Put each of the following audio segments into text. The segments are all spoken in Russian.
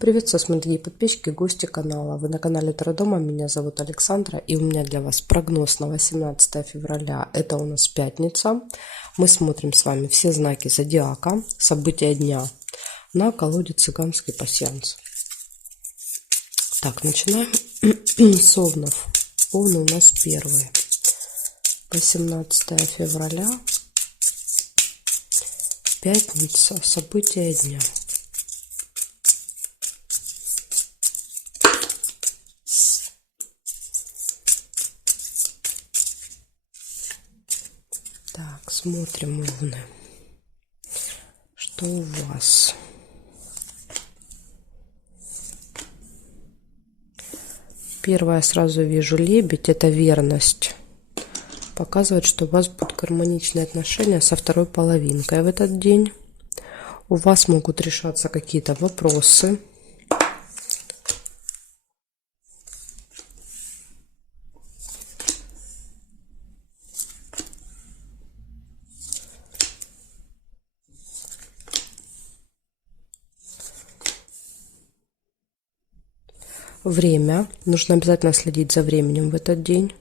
Приветствую, смотрите, подписчики, гости канала. Вы на канале Таро Дома. Меня зовут Александра, и у меня для вас прогноз на 18 февраля. Это у нас пятница. Мы смотрим с вами все знаки зодиака, события дня на колоде «Цыганский пасьянс». Так, начинаем с овнов. Овны у нас первые. 18 февраля, пятница, события дня. Так, смотрим, овны. Что у вас? Первое, сразу вижу, лебедь, это верность. Показывает, что у вас будут гармоничные отношения со второй половинкой в этот день. У вас могут решаться какие-то вопросы. Время. Нужно обязательно следить за временем в этот день.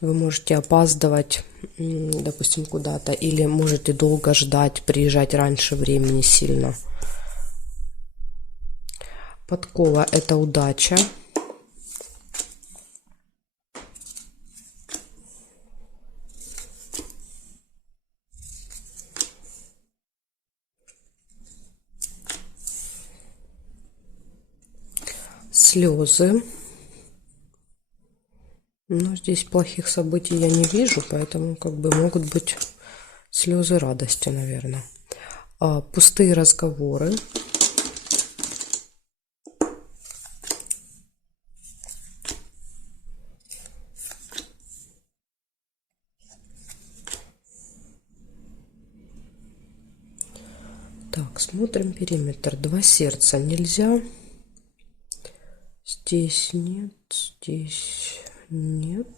Вы можете опаздывать, допустим, куда-то, или можете долго ждать, приезжать раньше времени сильно. Подкова – это удача. Слезы. Но здесь плохих событий я не вижу, поэтому как бы могут быть слезы радости, наверное. Пустые разговоры. Так, смотрим периметр. Два сердца нельзя. Здесь нет, здесь нет.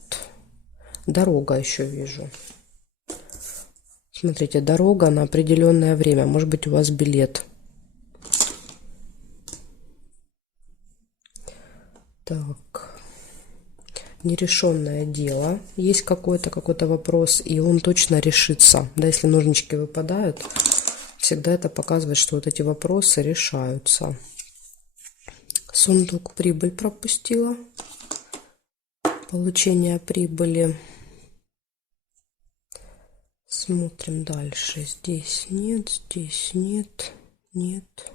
Дорога еще вижу. Смотрите, дорога на определенное время. Может быть, у вас билет. Так. Нерешенное дело. Есть какой-то вопрос, и он точно решится. Да, если ножнички выпадают, всегда это показывает, что вот эти вопросы решаются. Сундук прибыль пропустила. Получение прибыли. Смотрим дальше. Здесь нет, нет.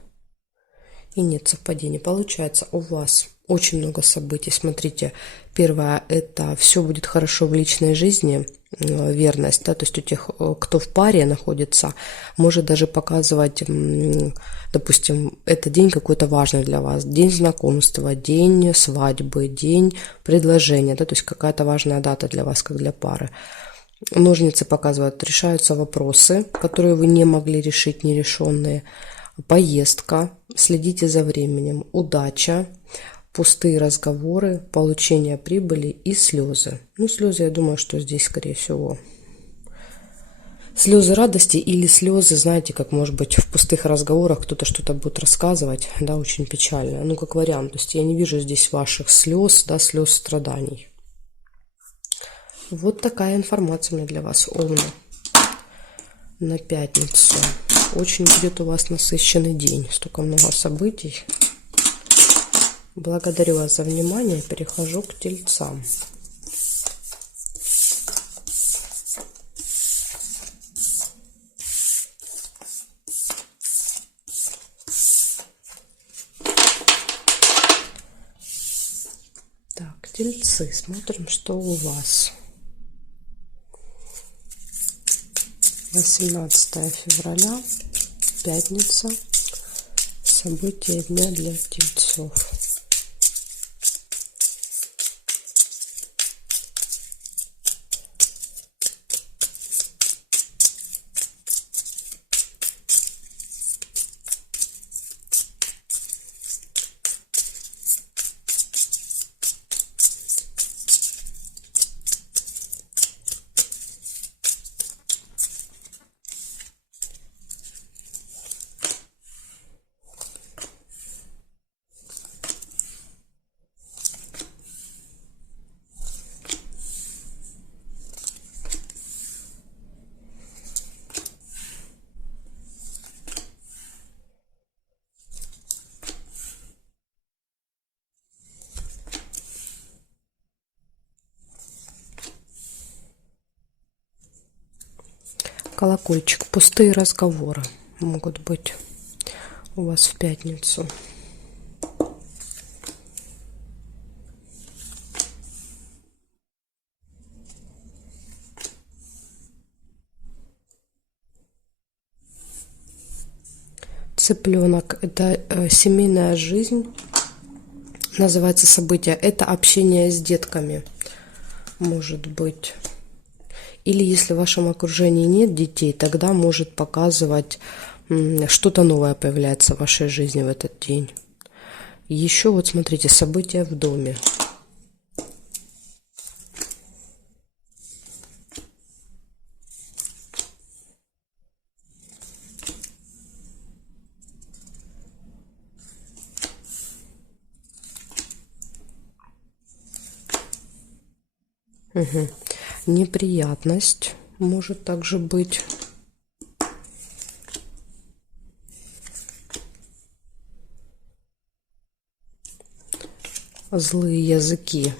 И нет совпадений. Получается, у вас очень много событий. Смотрите, первое, это все будет хорошо в личной жизни, верность, да, то есть у тех, кто в паре находится, может даже показывать, допустим, это день какой-то важный для вас, день знакомства, день свадьбы, день предложения, да, то есть какая-то важная дата для вас, как для пары. Ножницы показывают, решаются вопросы, которые вы не могли решить, нерешенные. Поездка, следите за временем, удача, пустые разговоры, получение прибыли и слезы. Ну, слезы, я думаю, что здесь, скорее всего, слезы радости или слезы, знаете, как, может быть, в пустых разговорах кто-то что-то будет рассказывать, да, очень печально. Ну, как вариант, то есть я не вижу здесь ваших слез, да, слез страданий. Вот такая информация у меня для вас, овны, на пятницу. Очень будет у вас насыщенный день, столько много событий. Благодарю вас за внимание. Перехожу к тельцам. Так, тельцы, смотрим, что у вас. 18 февраля, пятница, события дня для тельцов. Колокольчик. Пустые разговоры могут быть у вас в пятницу. Цыпленок – это семейная жизнь, называется событие. Это общение с детками, может быть. Или если в вашем окружении нет детей, тогда может показывать, что-то новое появляется в вашей жизни в этот день. Еще вот смотрите, события в доме. Угу. Неприятность может также быть. Злые языки.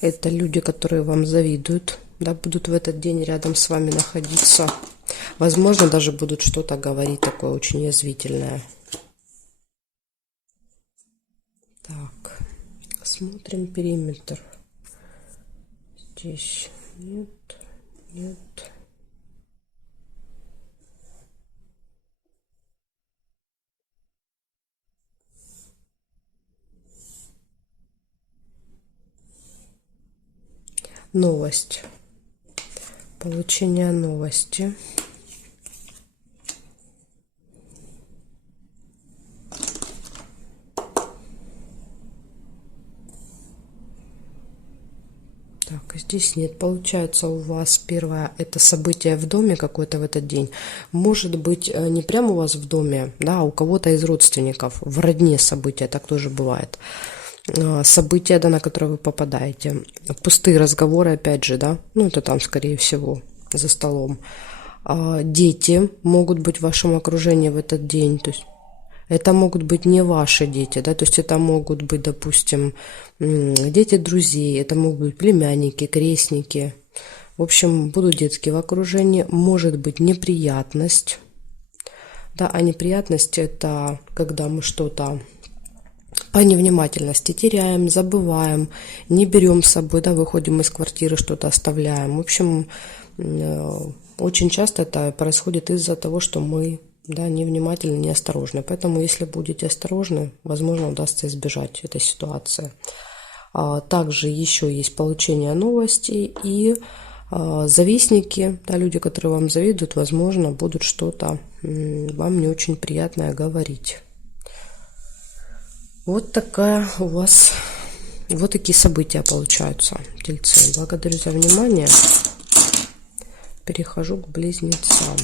Это люди, которые вам завидуют, да, будут в этот день рядом с вами находиться. Возможно, даже будут что-то говорить такое очень язвительное. Так, смотрим периметр. Здесь нет, нет. Новость. Получение новости. Так, здесь нет. Получается, у вас первое – это событие в доме какое-то в этот день. Может быть, не прямо у вас в доме, да, а у кого-то из родственников. В родне события, так тоже бывает. События, да, на которые вы попадаете. Пустые разговоры, опять же, да. Ну, это там, скорее всего, за столом. Дети могут быть в вашем окружении в этот день. То есть это могут быть не ваши дети, да, то есть это могут быть, допустим, дети друзей, это могут быть племянники, крестники. В общем, будут детские в окружении. Может быть неприятность. Да, а неприятность – это когда мы что-то по невнимательности теряем, забываем, не берем с собой, да, выходим из квартиры, что-то оставляем. В общем, очень часто это происходит из-за того, что мы, да, невнимательны, неосторожны. Поэтому, если будете осторожны, возможно, удастся избежать этой ситуации. Также еще есть получение новостей и завистники, да, люди, которые вам завидуют, возможно, будут что-то вам не очень приятное говорить. Вот такая у вас, вот такие события получаются, тельцы. Благодарю за внимание. Перехожу к близнецам.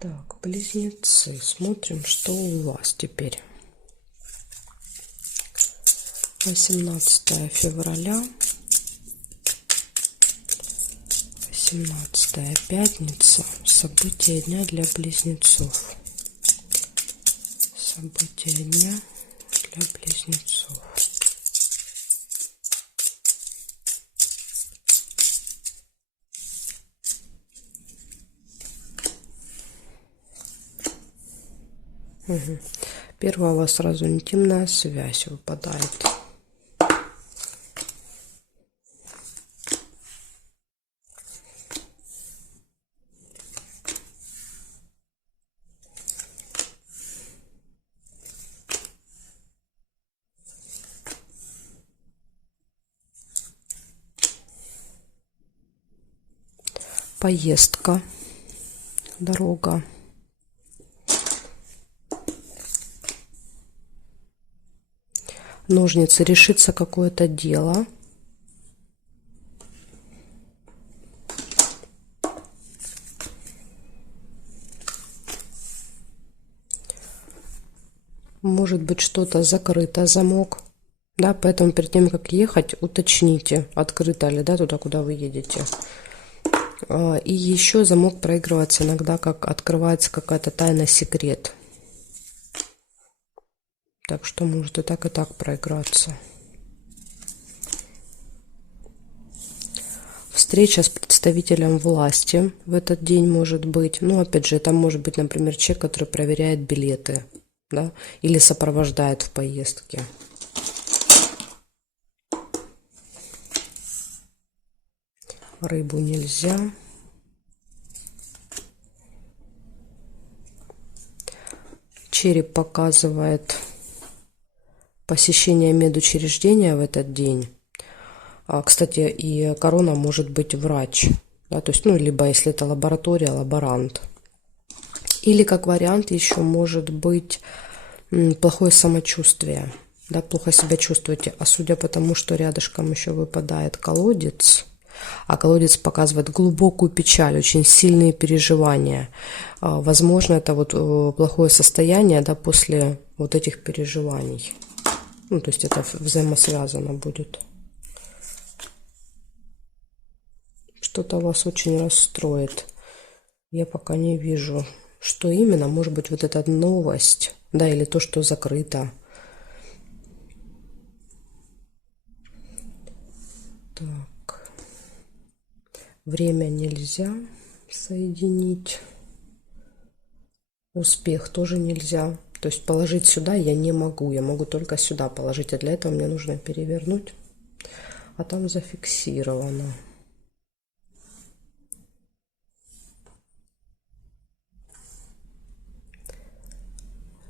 Так, близнецы. Смотрим, что у вас теперь. 18 февраля. 18 пятница. События дня для близнецов. События дня для близнецов. Угу. Первая у вас сразу интимная связь выпадает. Поездка, дорога. Ножницы, решится какое-то дело. Может быть, что-то закрыто, замок, Да, поэтому перед тем, как ехать, уточните, открыто ли, да, туда, куда вы едете. И еще замок проигрывается иногда, как открывается какая-то тайна, секрет. Так что может и так проиграться. Встреча с представителем власти в этот день может быть. Ну, опять же, это может быть, например, человек, который проверяет билеты, да, или сопровождает в поездке. Рыбу нельзя. Череп показывает посещение медучреждения в этот день. Кстати, и корона может быть врач, да, то есть, ну, либо если это лаборатория, лаборант. Или как вариант еще может быть плохое самочувствие, да, плохо себя чувствуете. А судя по тому, что рядышком еще выпадает колодец, а колодец показывает глубокую печаль, очень сильные переживания. Возможно, это вот плохое состояние, да, после вот этих переживаний. Ну, то есть это взаимосвязано будет. Что-то вас очень расстроит. Я пока не вижу, что именно. Может быть, вот эта новость, да, или то, что закрыто. Так. Время нельзя соединить. Успех тоже нельзя. То есть положить сюда я не могу. Я могу только сюда положить. А для этого мне нужно перевернуть. А там зафиксировано.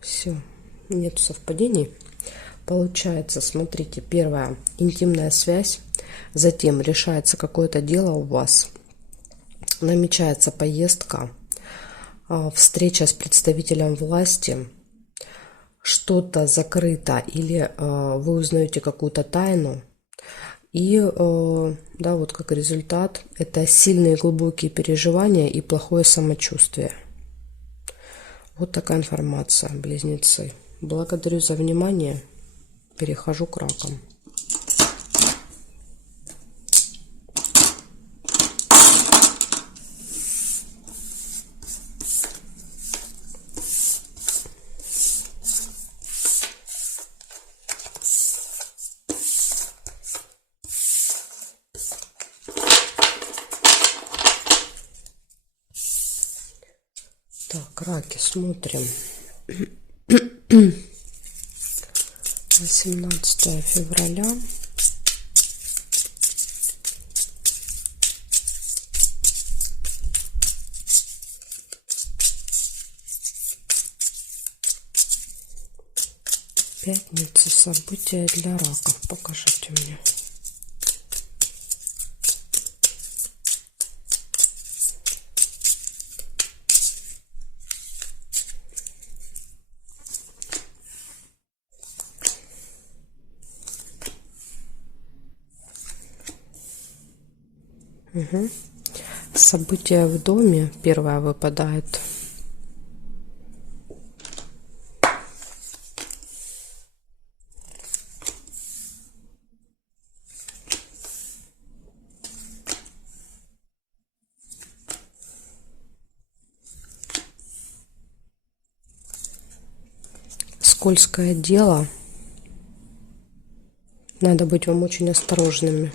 Все. Нет совпадений. Получается, смотрите, первое, интимная связь. Затем решается какое-то дело у вас. Намечается поездка. Встреча с представителем власти, что-то закрыто или вы узнаете какую-то тайну. И да, вот как результат, это сильные глубокие переживания и плохое самочувствие. Вот такая информация, близнецы. Благодарю за внимание. Перехожу к ракам. Так, раки, смотрим. 18 февраля. Пятница. События для раков. Покажите мне. Угу. События в доме. Первое выпадает. Скользкое дело. Надо быть вам очень осторожными.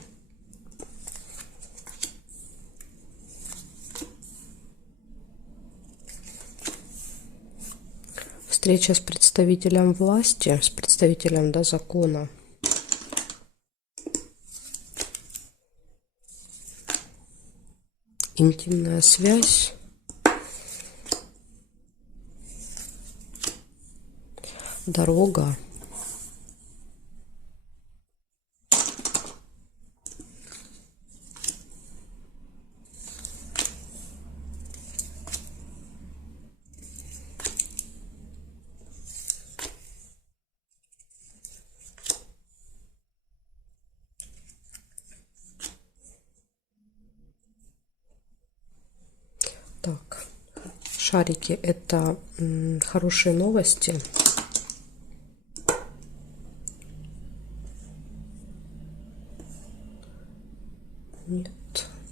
Встреча с представителем власти, с представителем, да, закона. Интимная связь. Дорога. Так, шарики — это хорошие новости.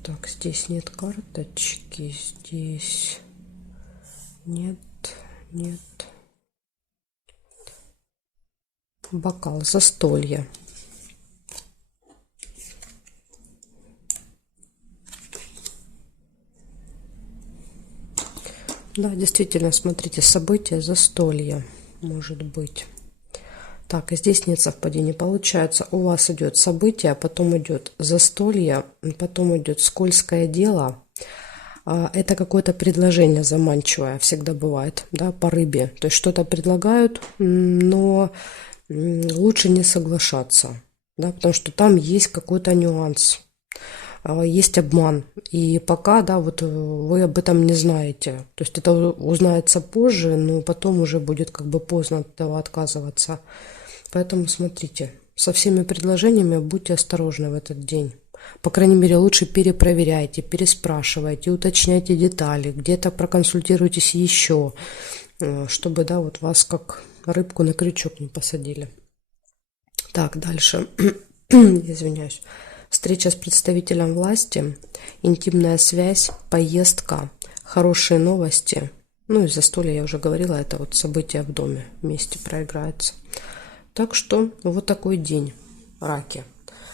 Так, здесь нет карточки, здесь нет, нет. Бокал, застолье. Да, действительно, смотрите, событие, застолье может быть. Так, и здесь нет совпадений. Получается, у вас идет событие, потом идет застолье, потом идет скользкое дело. Это какое-то предложение заманчивое, всегда бывает, да, по рыбе. То есть что-то предлагают, но лучше не соглашаться, да, потому что там есть какой-то нюанс. Есть обман. И пока, да, вот вы об этом не знаете. То есть это узнается позже, но потом уже будет как бы поздно от этого отказываться. Поэтому смотрите, со всеми предложениями будьте осторожны в этот день. По крайней мере, лучше перепроверяйте, переспрашивайте, уточняйте детали, где-то проконсультируйтесь еще, чтобы, да, вот вас как рыбку на крючок не посадили. Так, дальше. Извиняюсь. Встреча с представителем власти, интимная связь, поездка, хорошие новости. Ну и застолье, я уже говорила, это вот событие в доме вместе проиграется. Так что вот такой день, раки.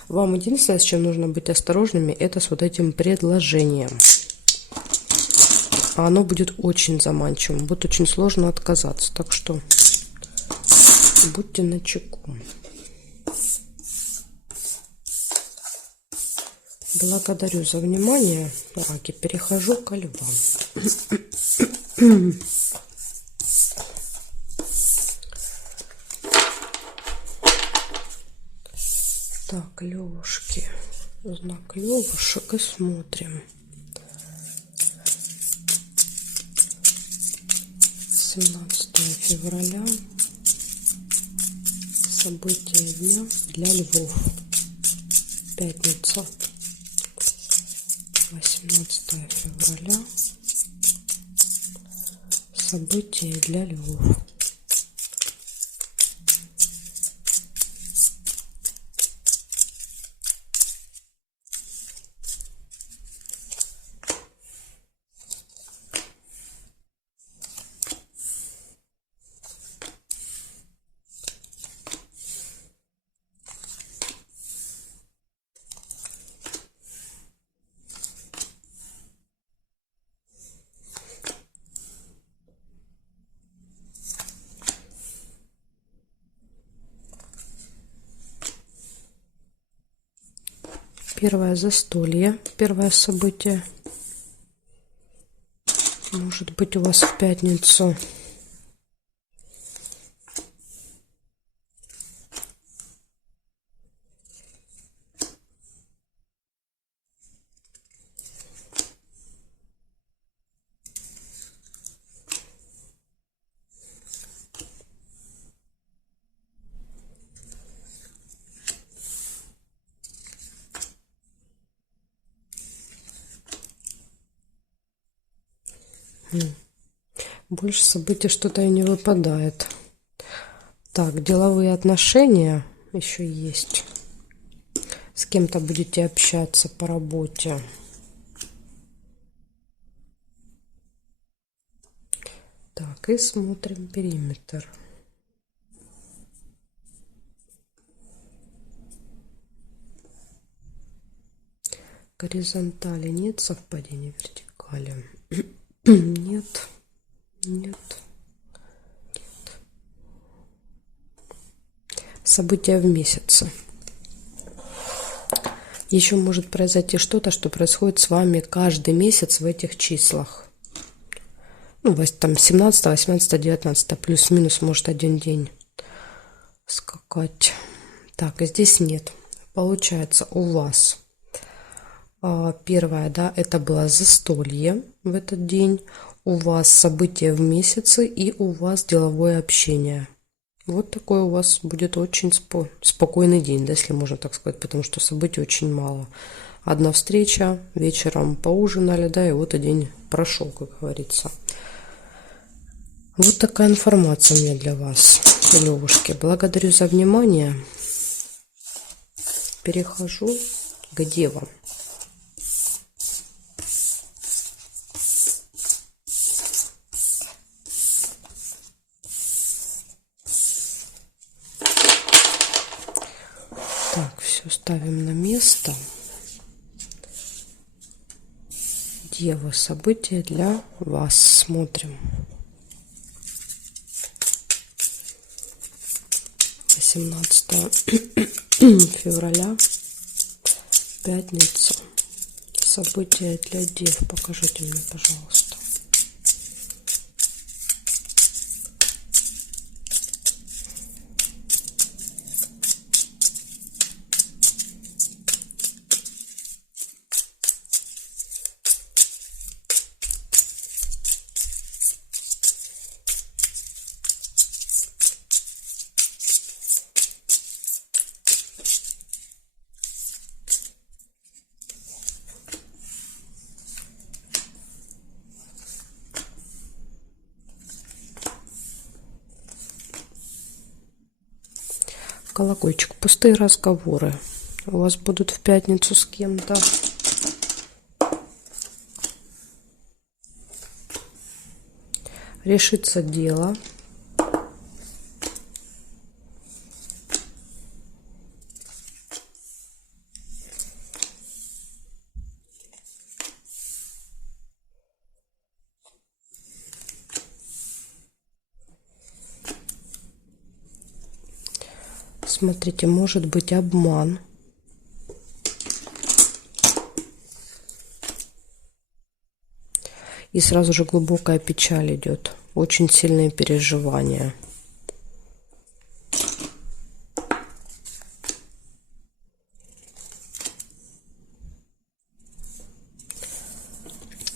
Вам единственное, с чем нужно быть осторожными, это с вот этим предложением. А оно будет очень заманчивым, будет очень сложно отказаться. Так что будьте начеку. Благодарю за внимание, раки. Перехожу к львам. Так, левушки. Знак левушек и смотрим. 17 февраля. События дня для львов. Пятница. 18 февраля. События для львов. Первое застолье, первое событие. Может быть, у вас в пятницу. Больше событий что-то и не выпадает. Так, деловые отношения еще есть. С кем-то будете общаться по работе. Так, и смотрим периметр. Горизонтали нет совпадения, вертикали. Нет. Нет. События в месяце. Еще может произойти что-то, что происходит с вами каждый месяц в этих числах. Ну, там 17, 18, 19, плюс-минус, может, один день скакать. Так, и здесь нет. Получается, у вас первое, да, это было застолье в этот день. У вас события в месяце и у вас деловое общение. Вот такой у вас будет очень спокойный день, да, если можно так сказать, потому что событий очень мало. Одна встреча, вечером поужинали, да, и вот и день прошел, как говорится. Вот такая информация у меня для вас, левушки. Благодарю за внимание. Перехожу к девам. Все ставим на место. Девы, события для вас. Смотрим. 18 февраля, пятница. События для дев. Покажите мне, пожалуйста. Колокольчик. Пустые разговоры у вас будут в пятницу с кем-то. Решится дело. Смотрите, может быть обман. И сразу же глубокая печаль идет. Очень сильные переживания.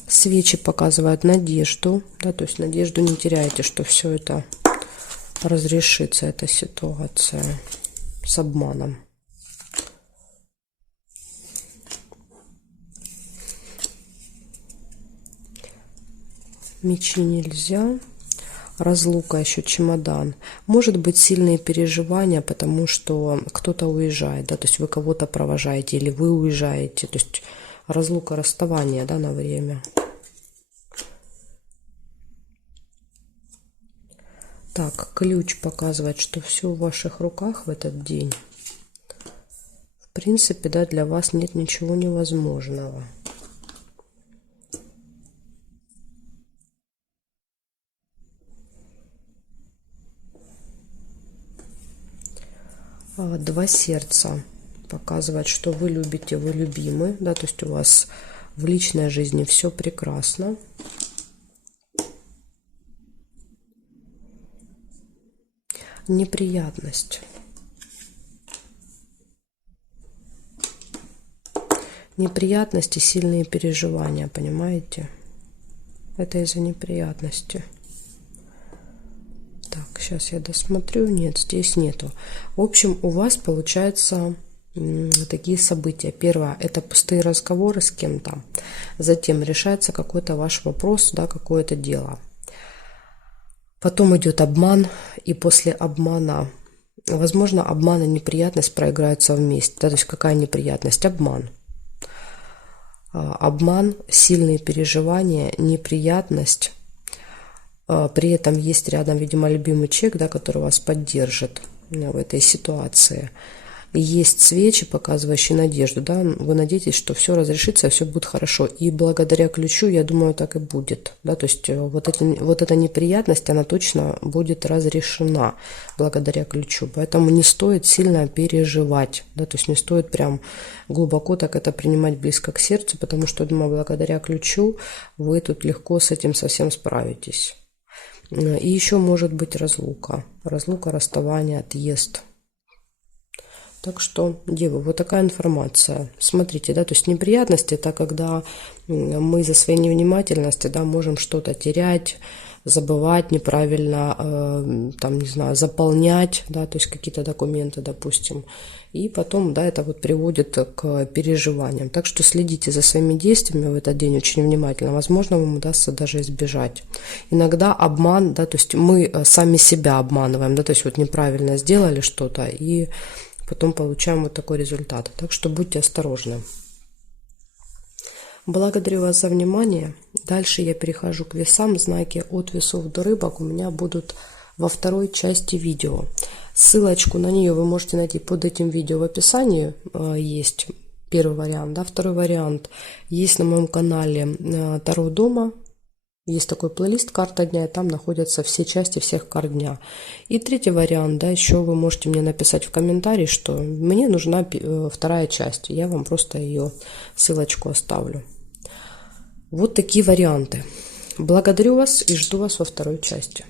Свечи показывают надежду. Да, то есть надежду не теряйте, что все это разрешится, эта ситуация с обманом. Мечи нельзя. Разлука, еще чемодан. Может быть сильные переживания, потому что кто-то уезжает, да, то есть вы кого-то провожаете или вы уезжаете, то есть разлука, расставание, да, на время. Так, ключ показывает, что все в ваших руках в этот день. В принципе, да, для вас нет ничего невозможного. Два сердца показывает, что вы любите, вы любимы, да, то есть у вас в личной жизни все прекрасно. Неприятность. Неприятности, сильные переживания, понимаете? Это из-за неприятности. Так, сейчас я досмотрю. Нет, здесь нету. В общем, у вас получается такие события. Первое – это пустые разговоры с кем-то. Затем решается какой-то ваш вопрос, да, какое-то дело. Потом идет обман, и после обмана, возможно, обман и неприятность проиграются вместе. Да, то есть какая неприятность? Обман. Обман, сильные переживания, неприятность. При этом есть рядом, видимо, любимый человек, да, который вас поддержит в этой ситуации. И есть свечи, показывающие надежду. Да? Вы надеетесь, что все разрешится, все будет хорошо. И благодаря ключу, я думаю, так и будет. Да? То есть вот эта неприятность, она точно будет разрешена благодаря ключу. Поэтому не стоит сильно переживать. Да? То есть не стоит прям глубоко так это принимать близко к сердцу, потому что, думаю, благодаря ключу вы тут легко с этим совсем справитесь. И еще может быть разлука. Разлука, расставание, отъезд. Так что, девы, вот такая информация. Смотрите, да, то есть неприятности – это когда мы из-за своей невнимательности, да, можем что-то терять, забывать неправильно, там, не знаю, заполнять, да, то есть какие-то документы, допустим. И потом, да, это вот приводит к переживаниям. Так что следите за своими действиями в этот день очень внимательно. Возможно, вам удастся даже избежать. Иногда обман, да, то есть мы сами себя обманываем, да, то есть вот неправильно сделали что-то и потом получаем вот такой результат. Так что будьте осторожны. Благодарю вас за внимание. Дальше я перехожу к весам. Знаки от весов до рыбок у меня будут во второй части видео. Ссылочку на нее вы можете найти под этим видео в описании. Есть первый вариант, да, второй вариант есть на моем канале Таро дома. Есть такой плейлист «Карта дня», и там находятся все части всех карт дня. И третий вариант, да, еще вы можете мне написать в комментарии, что мне нужна вторая часть. Я вам просто ее ссылочку оставлю. Вот такие варианты. Благодарю вас и жду вас во второй части.